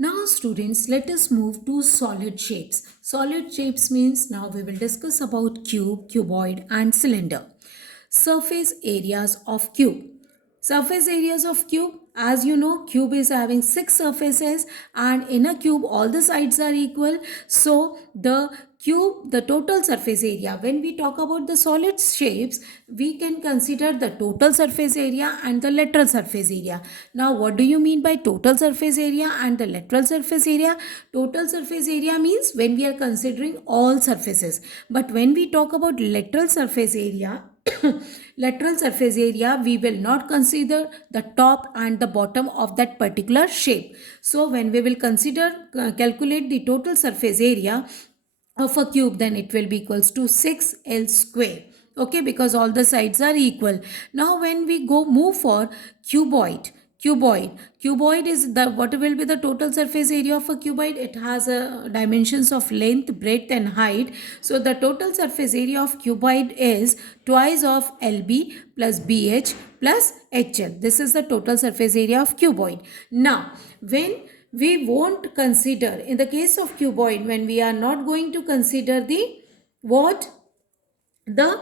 Now students, let us move to solid shapes. Solid shapes means now we will discuss about cube, cuboid and cylinder. Surface areas of cube. Surface areas of cube, as you know, cube is having 6 surfaces and in a cube all the sides are equal. So the cube, the total surface area, when we talk about the solid shapes, we can consider the total surface area and the lateral surface area. Now what do you mean by total surface area and the lateral surface area? Total surface area means when we are considering all surfaces, but when we talk about lateral surface area, lateral surface area, we will not consider the top and the bottom of that particular shape. So when we will consider calculate the total surface area of a cube, then it will be equals to 6L square. Okay, because all the sides are equal. Now when we go move for cuboid, cuboid is the what will be the total surface area of a cuboid? It has a dimensions of length, breadth and height. So the total surface area of cuboid is twice of LB plus BH plus HL. This is the total surface area of cuboid. Now when we won't consider, in the case of cuboid, when we are not going to consider the what, the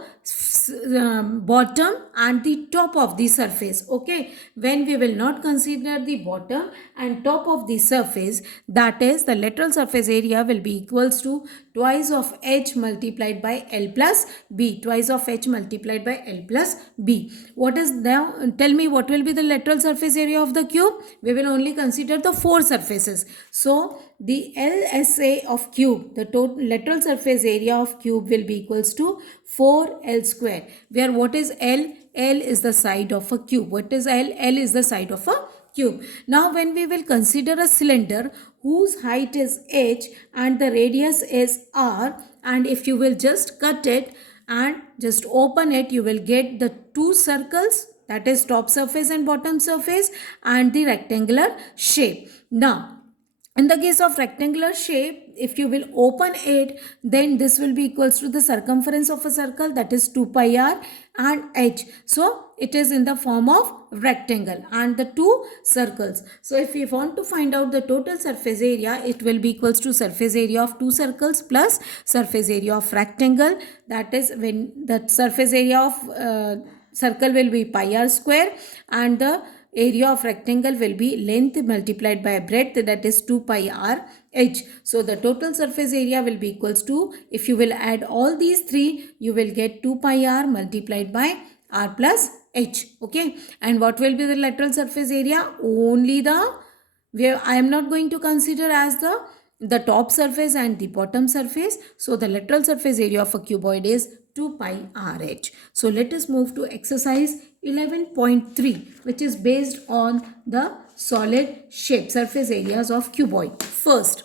bottom and the top of the surface. Okay, when we will not consider the bottom and top of the surface, that is the lateral surface area will be equals to twice of H multiplied by L plus B, twice of H multiplied by L plus B. What is now, tell me what will be the lateral surface area of the cube? We will only consider the 4 surfaces. So the LSA of cube, the total lateral surface area of cube will be equals to 4L square, where what is L? L is the side of a cube. What is L? L is the side of a cube. Now when we will consider a cylinder whose height is H and the radius is R, and if you will just cut it and just open it, you will get the 2 circles, that is top surface and bottom surface, and the rectangular shape. Now in the case of rectangular shape, if you will open it, then this will be equals to the circumference of a circle, that is 2 pi r and h. So it is in the form of rectangle and the 2 circles. So if we want to find out the total surface area, it will be equals to surface area of 2 circles plus surface area of rectangle. That is when the surface area of circle will be pi r square and the area of rectangle will be length multiplied by breadth, that is 2 pi r h. So the total surface area will be equals to, if you will add all these three, you will get 2 pi r multiplied by r plus h. Okay, and what will be the lateral surface area? Only the, where I am not going to consider as the top surface and the bottom surface. So the lateral surface area of a cuboid is 2 pi RH. So let us move to exercise 11.3, which is based on the solid shape surface areas of cuboid. First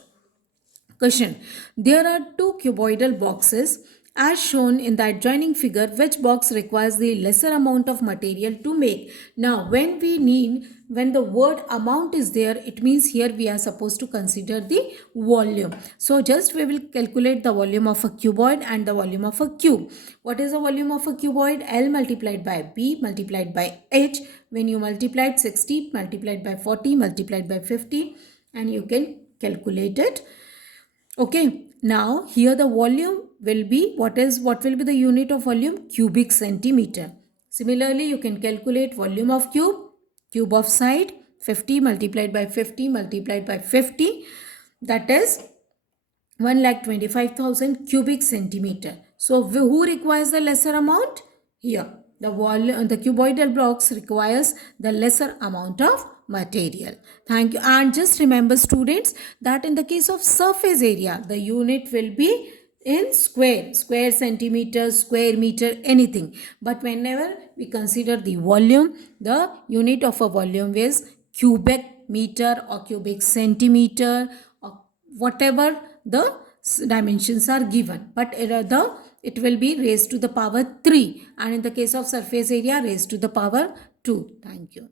question, there are 2 cuboidal boxes as shown in the adjoining figure. Which box requires the lesser amount of material to make? Now when the word amount is there, it means here we are supposed to consider the volume. So just we will calculate the volume of a cuboid and the volume of a cube. What is the volume of a cuboid? L multiplied by B multiplied by H. When you multiplied 60 multiplied by 40 multiplied by 50, and you can calculate it. Okay, now here the volume will be, what will be the unit of volume? Cubic centimeter. Similarly, you can calculate volume of cube of side, 50 multiplied by 50 multiplied by 50, that is 1,25,000 cubic centimeter. So who requires the lesser amount? Here the cuboidal blocks requires the lesser amount of material. Thank you. And just remember students that in the case of surface area, the unit will be in square centimeter, square meter, anything. But whenever we consider the volume, the unit of a volume is cubic meter or cubic centimeter or whatever the dimensions are given, but it will be raised to the power 3, and in the case of surface area raised to the power 2. Thank you.